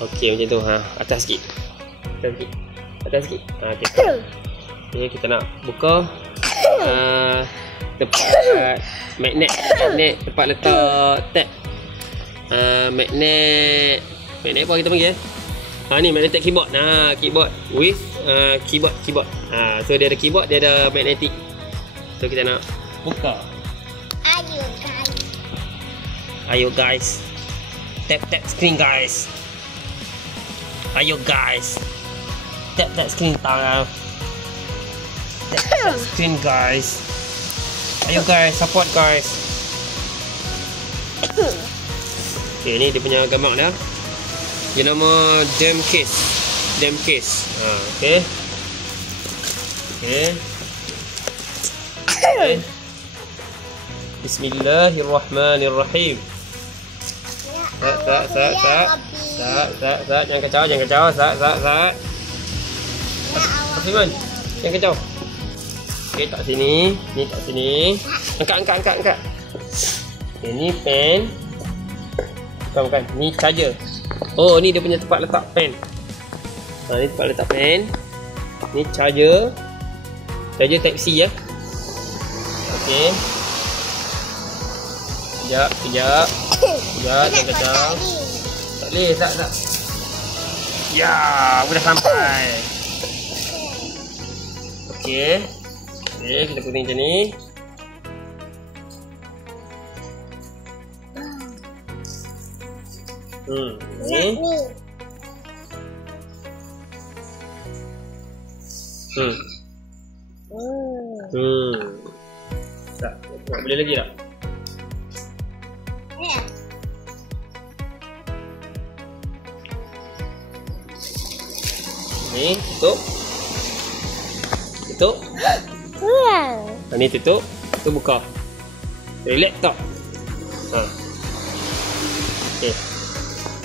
Okey, macam tu. Atas sikit. Atas sikit. Okay. Okay, kita nak buka tempat magnet tempat letak tab. Magnet apa kita panggil ni magnetic keyboard. Keyboard with keyboard. So dia ada keyboard, dia ada magnetic. So kita nak buka. Ayo guys. Tap screen guys. Ayo guys. Tap screen tang. Tap screen guys. Ayo guys, support guys. Okay, ni dia punya gambar dia. Dia nama Dam Case. Okay. Bismillahirrahmanirrahim. Tak. Jangan kacau. Fiman, jangan kacau. Okay, tak sini. Ni tak sini. Angkat. Okay, ni pen. Bukan. Ni charger. Oh, ni dia punya tempat letak pen. Ni tempat letak pen. Ni charger. Charger type C ya. Okey. Sekejap. Jangan kacau. Tak boleh, tak. Ya, sudah sampai. Okey, kita puting macam ni. Ni. Tak boleh lagi tak? Ni tutup. Ni tutup. Tu buka. Dari laptop. Okey.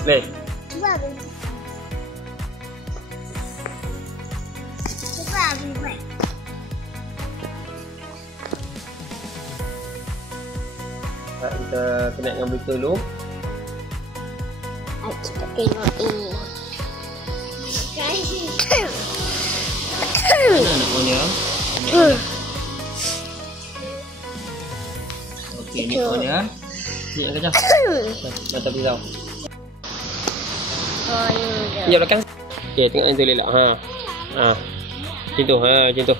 Play. Cuba buat. Kita connect dengan Bluetooth dulu. Kita tengok ini. Mana nak on dia? Okey, ni on dia. Ni yang kacau. Mata pisau. Ni Sekejap belakang. Okey, tengok yang tu elok. Macam tu. Macam tu.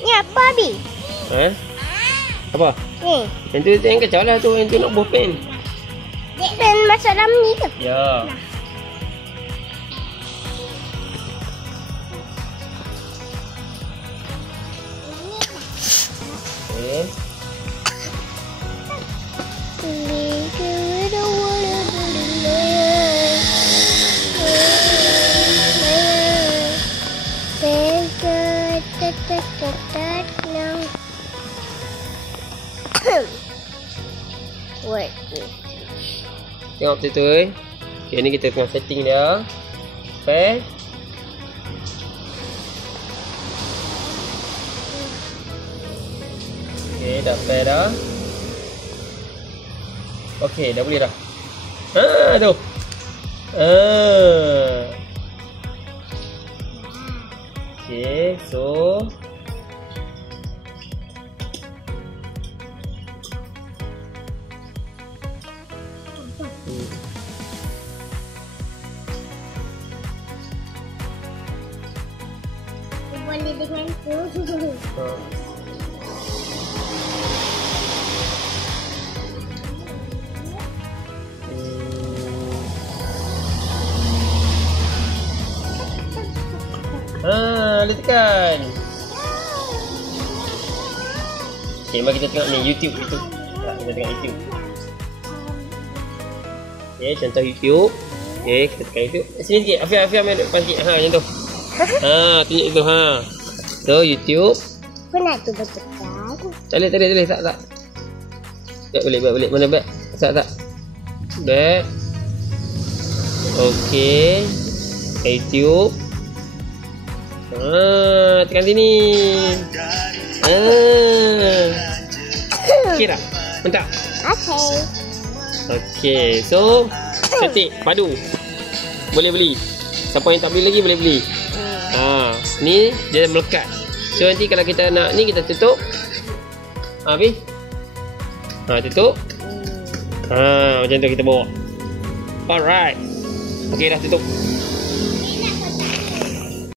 Ni apa, Abi? Apa? Ni. Yang tu yang kacau lah tu. Yang tu nak buah pen. Pen masuk dalam ni ke? Ya. Okay. Tengok betul-betul. Okay, ni kita tengah setting dia. Pair. Okay, dah pair dah. Okay, dah boleh dah. Tu. Okay, so boleh dengan tu. Boleh tekan. Okay, mari kita tengok ni YouTube. Kita tengok YouTube. Okay, contoh YouTube. Okay, kita tekan YouTube. Sini sikit. Afia main depan sikit. Macam tu. Tunjuk tu. So, YouTube. Pernah tu bertekan. Tak boleh. Tak. Tak boleh. Mana back? Tak. Back. Okay. YouTube. Tekan sini. Okay tak? Mantap. Okay. Okay, so Setik, padu. Boleh beli. Siapa yang tak beli lagi boleh beli. Ni dia melekat. So nanti kalau kita nak ni kita tutup. Habis. Tutup. Macam tu kita bawa. Alright. Okey, dah tutup.